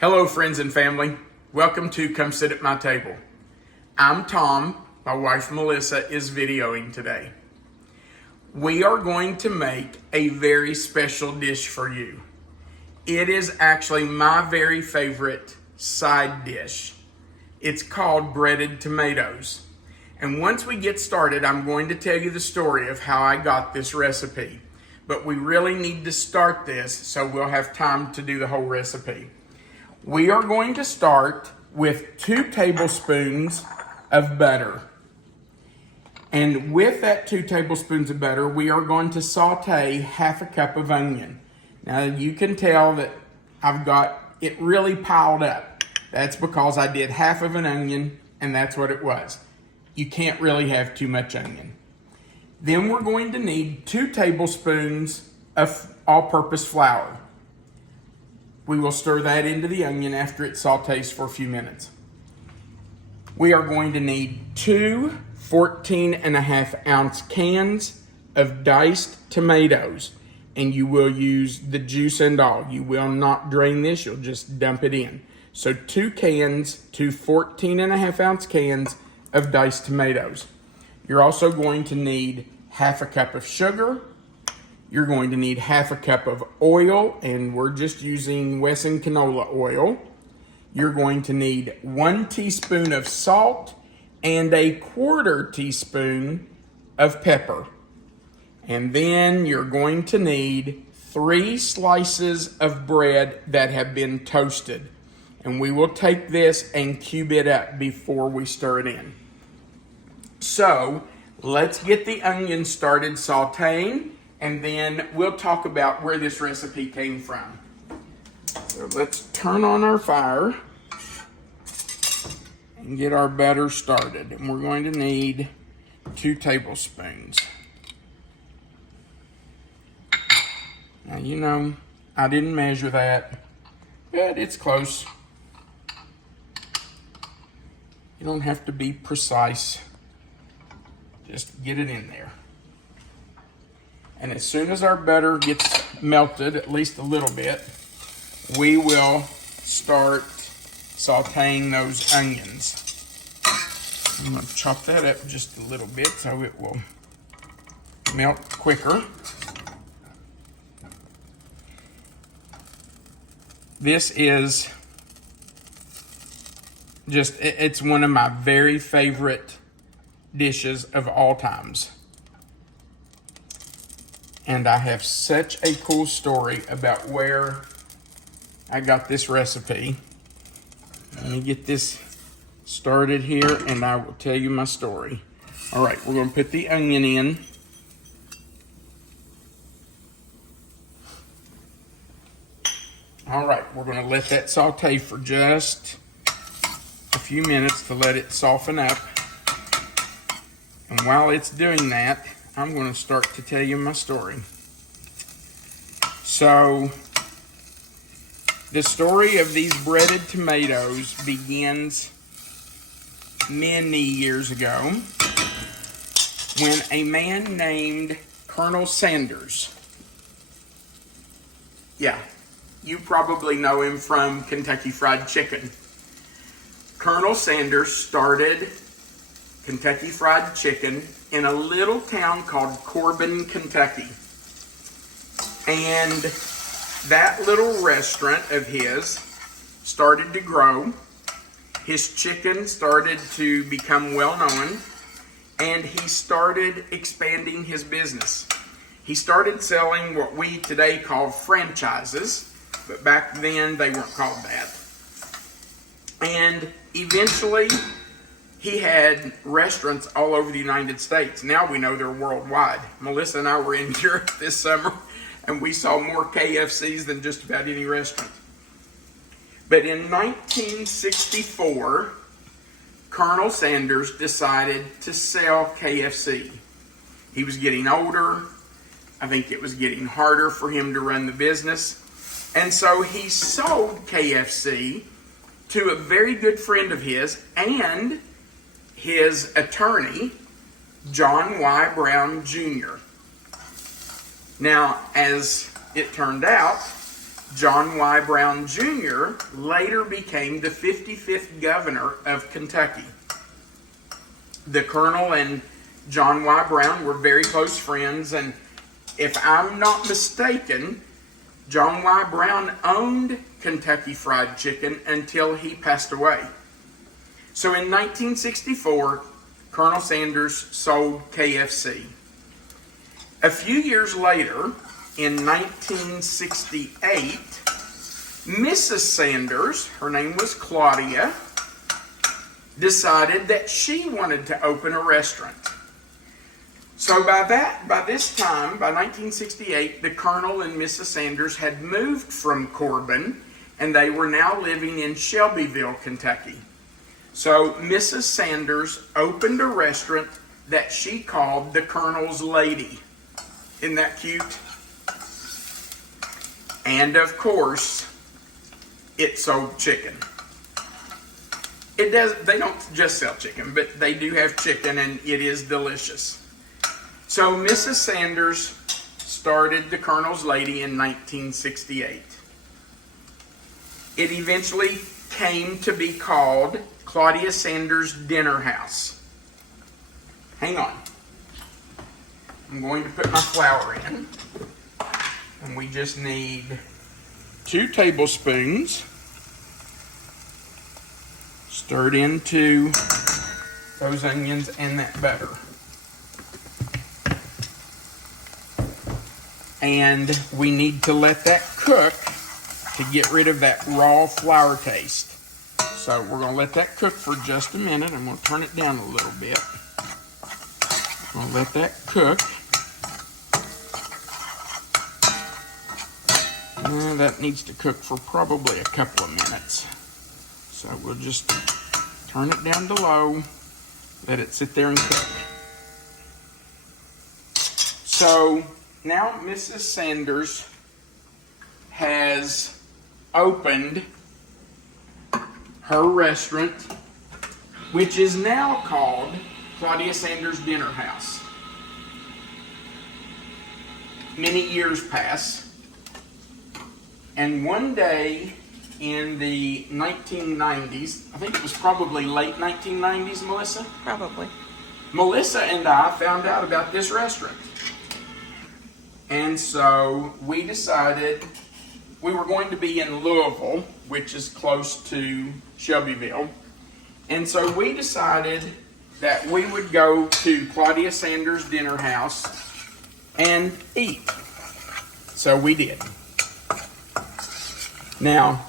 Hello, friends and family. Welcome to Come Sit at My Table. I'm Tom. My wife Melissa is videoing today. We are going to make a very special dish for you. It is actually my very favorite side dish. It's called breaded tomatoes. And once we get started, I'm going to tell you the story of how I got this recipe. But we really need to start this so we'll have time to do the whole recipe. We are going to start with 2 tablespoons of butter. And with that 2 tablespoons of butter, we are going to saute half a cup of onion. Now you can tell that I've got it really piled up. That's because I did half of an onion and that's what it was. You can't really have too much onion. Then we're going to need 2 tablespoons of all-purpose flour. We will stir that into the onion after it sautés for a few minutes. We are going to need 2 14.5 ounce cans of diced tomatoes, and you will use the juice and all. You will not drain this, you'll just dump it in. So 2 14.5 ounce cans of diced tomatoes. You're also going to need half a cup of sugar. You're going to need half a cup of oil, and we're just using Wesson canola oil. You're going to need 1 teaspoon of salt and a 1/4 teaspoon of pepper. And then you're going to need 3 slices of bread that have been toasted. And we will take this and cube it up before we stir it in. So let's get the onion started sauteing, and then we'll talk about where this recipe came from. So let's turn on our fire and get our butter started. And we're going to need 2 tablespoons. Now, you know, I didn't measure that, but it's close. You don't have to be precise. Just get it in there. And as soon as our butter gets melted, at least a little bit, we will start sauteing those onions. I'm going to chop that up just a little bit so it will melt quicker. This is just, it's one of my very favorite dishes of all times. And I have such a cool story about where I got this recipe. Let me get this started here and I will tell you my story. All right, we're going to put the onion in. All right, we're going to let that saute for just a few minutes to let it soften up. And while it's doing that, I'm going to start to tell you my story. So, the story of these breaded tomatoes begins many years ago when a man named Colonel Sanders, yeah, you probably know him from Kentucky Fried Chicken. Colonel Sanders started Kentucky Fried Chicken in a little town called Corbin, Kentucky. And that little restaurant of his started to grow. His chicken started to become well known, and he started expanding his business. He started selling what we today call franchises, but back then they weren't called that. And eventually he had restaurants all over the United States. Now we know they're worldwide. Melissa and I were in Europe this summer, and we saw more KFCs than just about any restaurant. But in 1964, Colonel Sanders decided to sell KFC. He was getting older. I think it was getting harder for him to run the business. And so he sold KFC to a very good friend of his and his attorney, John Y. Brown Jr. Now, as it turned out, John Y. Brown Jr. later became the 55th governor of Kentucky. The Colonel and John Y. Brown were very close friends, and if I'm not mistaken, John Y. Brown owned Kentucky Fried Chicken until he passed away. So in 1964, Colonel Sanders sold KFC. A few years later, in 1968, Mrs. Sanders, her name was Claudia, decided that she wanted to open a restaurant. So by this time, by 1968, the Colonel and Mrs. Sanders had moved from Corbin, and they were now living in Shelbyville, Kentucky. So Mrs. Sanders opened a restaurant that she called the Colonel's Lady. Isn't that cute? And of course, it sold chicken. They don't just sell chicken, but they do have chicken, and it is delicious. So Mrs. Sanders started the Colonel's Lady in 1968. It eventually came to be called Claudia Sanders Dinner House. Hang on. I'm going to put my flour in. And we just need 2 tablespoons stirred into those onions and that butter. And we need to let that cook to get rid of that raw flour taste. So we're going to let that cook for just a minute. I'm going to turn it down a little bit. I'm going to let that cook. That needs to cook for probably a couple of minutes. So we'll just turn it down to low, let it sit there and cook. So now Mrs. Sanders has opened her restaurant, which is now called Claudia Sanders Dinner House. Many years pass, and one day in the 1990s, I think it was probably late 1990s, Melissa? Probably. Melissa and I found out about this restaurant. And so we decided we were going to be in Louisville, which is close to Shelbyville. And so we decided that we would go to Claudia Sanders Dinner House and eat. So we did. Now,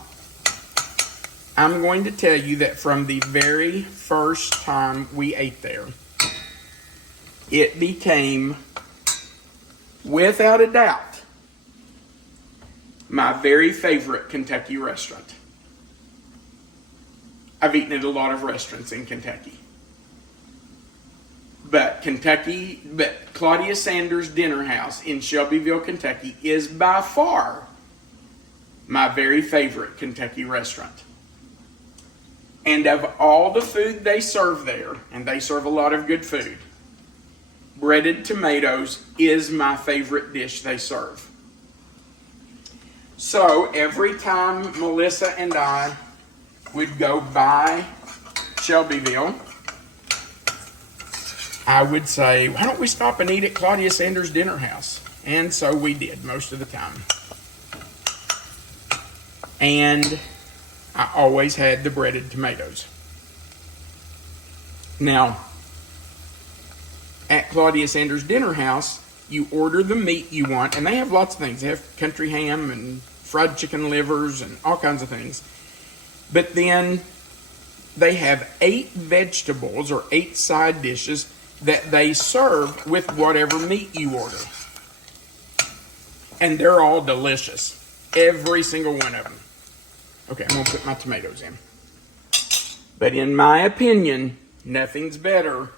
I'm going to tell you that from the very first time we ate there, it became, without a doubt, my very favorite Kentucky restaurant. I've eaten at a lot of restaurants in Kentucky. But Claudia Sanders Dinner House in Shelbyville, Kentucky is by far my very favorite Kentucky restaurant. And of all the food they serve there, and they serve a lot of good food, breaded tomatoes is my favorite dish they serve. So every time Melissa and I would go by Shelbyville, I would say, why don't we stop and eat at Claudia Sanders Dinner House? And so we did most of the time. And I always had the breaded tomatoes. Now, at Claudia Sanders Dinner House, you order the meat you want, and they have lots of things. They have country ham and fried chicken livers and all kinds of things. But then they have 8 vegetables or 8 side dishes that they serve with whatever meat you order. And they're all delicious. Every single one of them. Okay, I'm going to put my tomatoes in. But in my opinion, nothing's better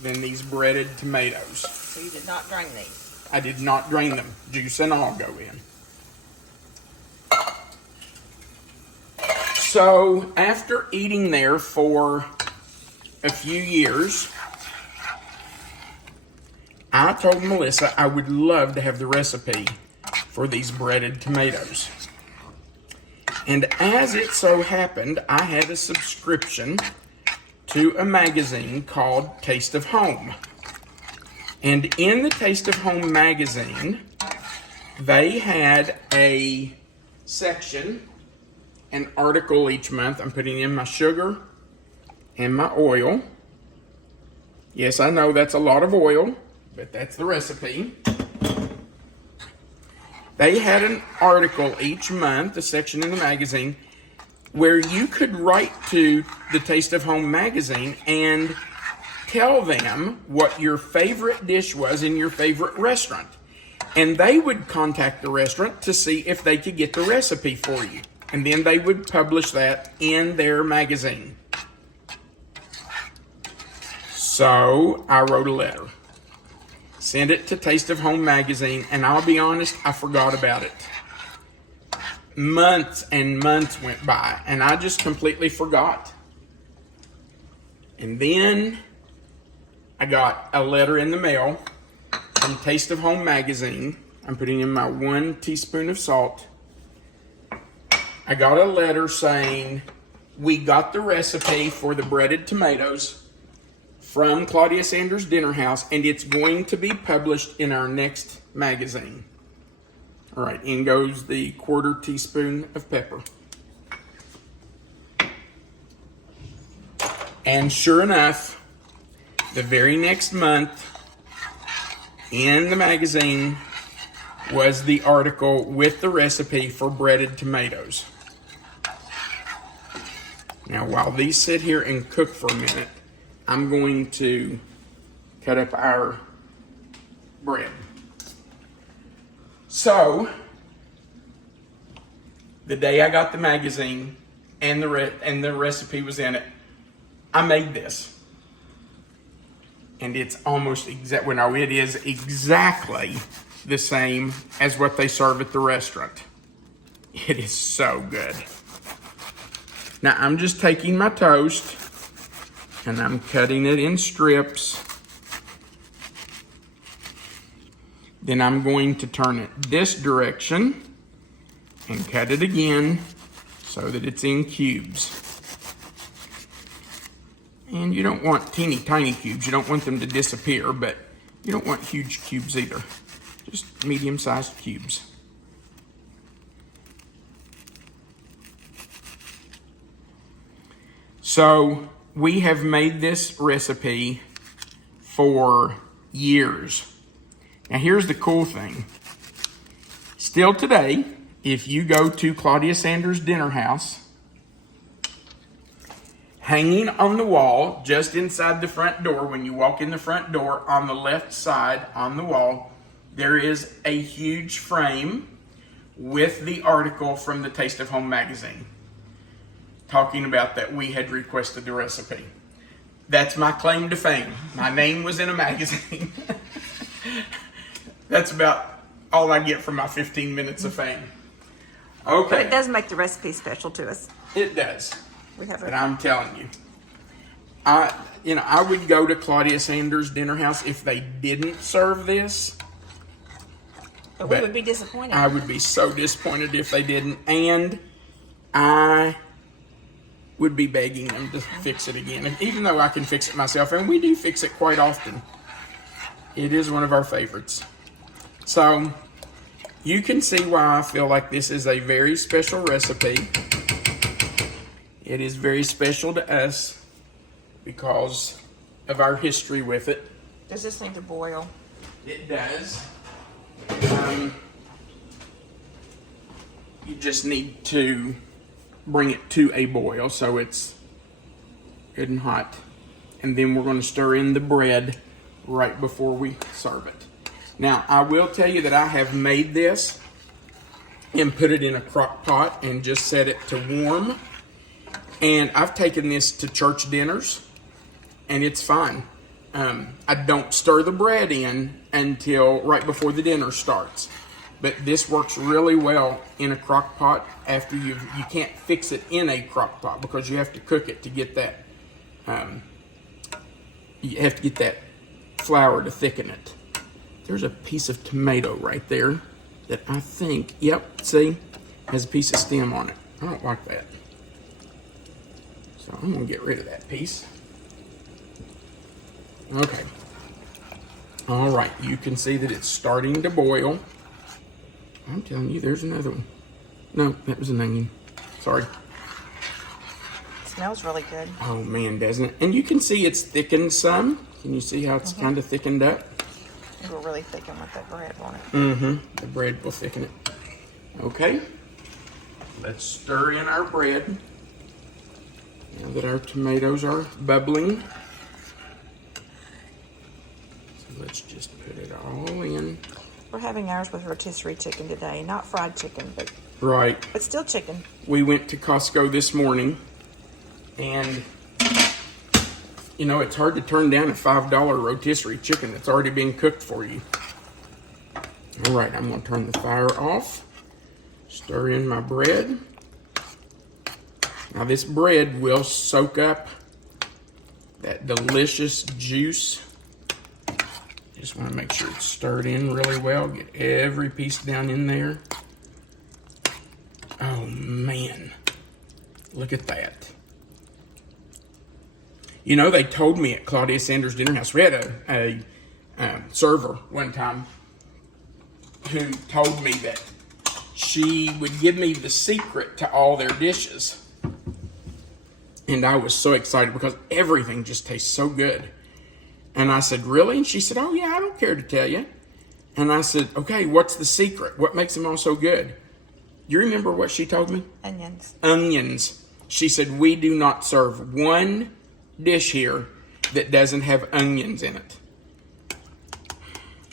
than these breaded tomatoes. So you did not drain these? I did not drain them. Juice and all go in. So after eating there for a few years, I told Melissa I would love to have the recipe for these breaded tomatoes. And as it so happened, I had a subscription to a magazine called Taste of Home. And in the Taste of Home magazine, they had a section, an article each month. I'm putting in my sugar and my oil. Yes, I know that's a lot of oil, but that's the recipe. They had an article each month, a section in the magazine, where you could write to the Taste of Home magazine and tell them what your favorite dish was in your favorite restaurant. And they would contact the restaurant to see if they could get the recipe for you. And then they would publish that in their magazine. So I wrote a letter, sent it to Taste of Home magazine, and I'll be honest, I forgot about it. Months and months went by, and I just completely forgot. And then I got a letter in the mail from Taste of Home magazine. I'm putting in my 1 teaspoon of salt. I got a letter saying, we got the recipe for the breaded tomatoes from Claudia Sanders' Dinner House, and it's going to be published in our next magazine. All right, in goes the 1/4 teaspoon of pepper. And sure enough, the very next month in the magazine was the article with the recipe for breaded tomatoes. Now, while these sit here and cook for a minute, I'm going to cut up our bread. So, the day I got the magazine and the recipe was in it, I made this. And it's almost exact. Well, no, it is exactly the same as what they serve at the restaurant. It is so good. Now, I'm just taking my toast and I'm cutting it in strips. Then I'm going to turn it this direction and cut it again so that it's in cubes. And you don't want teeny tiny cubes. You don't want them to disappear, but you don't want huge cubes either. Just medium-sized cubes. So we have made this recipe for years. Now here's the cool thing. Still today, if you go to Claudia Sanders' Dinner House, hanging on the wall just inside the front door, when you walk in the front door, on the left side on the wall, there is a huge frame with the article from the Taste of Home magazine talking about that we had requested the recipe. That's my claim to fame. My name was in a magazine. That's about all I get from my 15 minutes of fame. Okay. But it does make the recipe special to us. It does. We have But I'm telling you, I would go to Claudia Sanders' Dinner House if they didn't serve this. But we would be disappointed. I would be so disappointed if they didn't, and I would be begging them to fix it again. And even though I can fix it myself, and we do fix it quite often, it is one of our favorites. So you can see why I feel like this is a very special recipe. It is very special to us because of our history with it. Does this need to boil? It does. You just need to bring it to a boil so it's good and hot. And then we're going to stir in the bread right before we serve it. Now, I will tell you that I have made this and put it in a crock pot and just set it to warm. And I've taken this to church dinners, and it's fine. I don't stir the bread in until right before the dinner starts. But this works really well in a crock pot after you can't fix it in a crock pot because you have to cook it to get that, you have to get that flour to thicken it. There's a piece of tomato right there that I think, yep, see, has a piece of stem on it. I don't like that. So I'm gonna get rid of that piece. Okay. All right, you can see that it's starting to boil. I'm telling you, there's another one. No, that was an onion. Sorry. It smells really good. Oh man, doesn't it? And you can see it's thickened some. Can you see how it's kind of thickened up? It will really thicken with that bread, won't it? Mm-hmm. The bread will thicken it. Okay. Let's stir in our bread. Now that our tomatoes are bubbling. So let's just put it all in. We're having ours with rotisserie chicken today. Not fried chicken, but Right. still chicken. We went to Costco this morning, and you know, it's hard to turn down a $5 rotisserie chicken that's already been cooked for you. All right, I'm gonna turn the fire off, stir in my bread. Now this bread will soak up that delicious juice. Just want to make sure it's stirred in really well. Get every piece down in there. Oh man, look at that. You know, they told me at Claudia Sanders' dinner house, we had a server one time who told me that she would give me the secret to all their dishes. And I was so excited because everything just tastes so good. And I said, really? And she said, oh yeah, I don't care to tell you. And I said, okay, what's the secret? What makes them all so good? You remember what she told me? Onions. Onions. She said, we do not serve one dish here that doesn't have onions in it.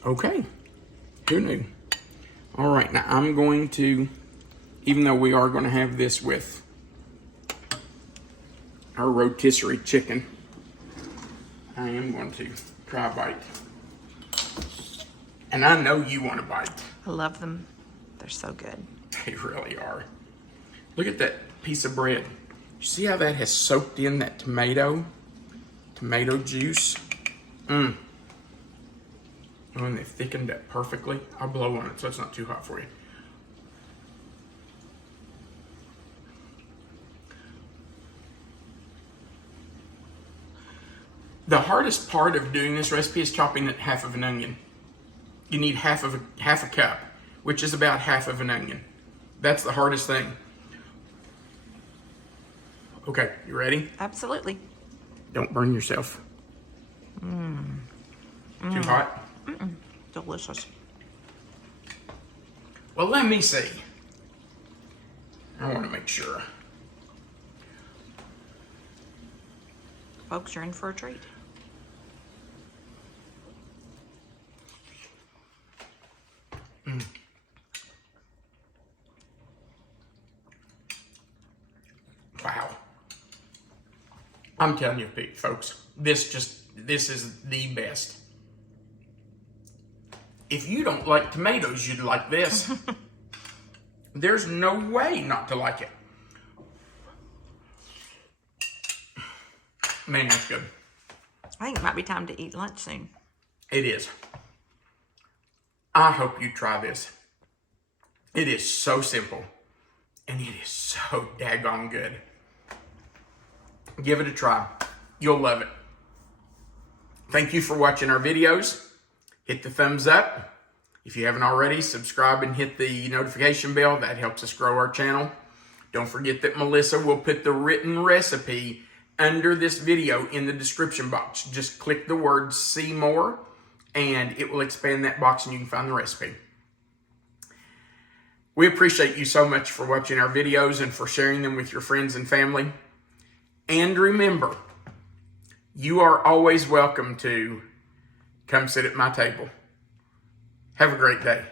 Okay. Who knew? All right, now I'm going to, even though we are going to have this with our rotisserie chicken, I am going to try a bite. And I know you want a bite. I love them. They're so good. They really are. Look at that piece of bread. You see how that has soaked in that tomato juice? Oh, and they've thickened it perfectly. I'll blow on it so it's not too hot for you. The hardest part of doing this recipe is chopping half of an onion. You need half a cup, which is about half of an onion. That's the hardest thing. Okay, you ready? Absolutely. Don't burn yourself. Too hot? Delicious. Well, let me see. I want to make sure. Folks, you're in for a treat. Wow. I'm telling you, folks, this is the best. If you don't like tomatoes, you'd like this. There's no way not to like it. Man, that's good. I think it might be time to eat lunch soon. It is. I hope you try this. It is so simple, and it is so daggone good. Give it a try. You'll love it. Thank you for watching our videos. Hit the thumbs up. If you haven't already, subscribe and hit the notification bell. That helps us grow our channel. Don't forget that Melissa will put the written recipe under this video in the description box. Just click the word "see more" and it will expand that box and you can find the recipe. We appreciate you so much for watching our videos and for sharing them with your friends and family. And remember, you are always welcome to come sit at my table. Have a great day.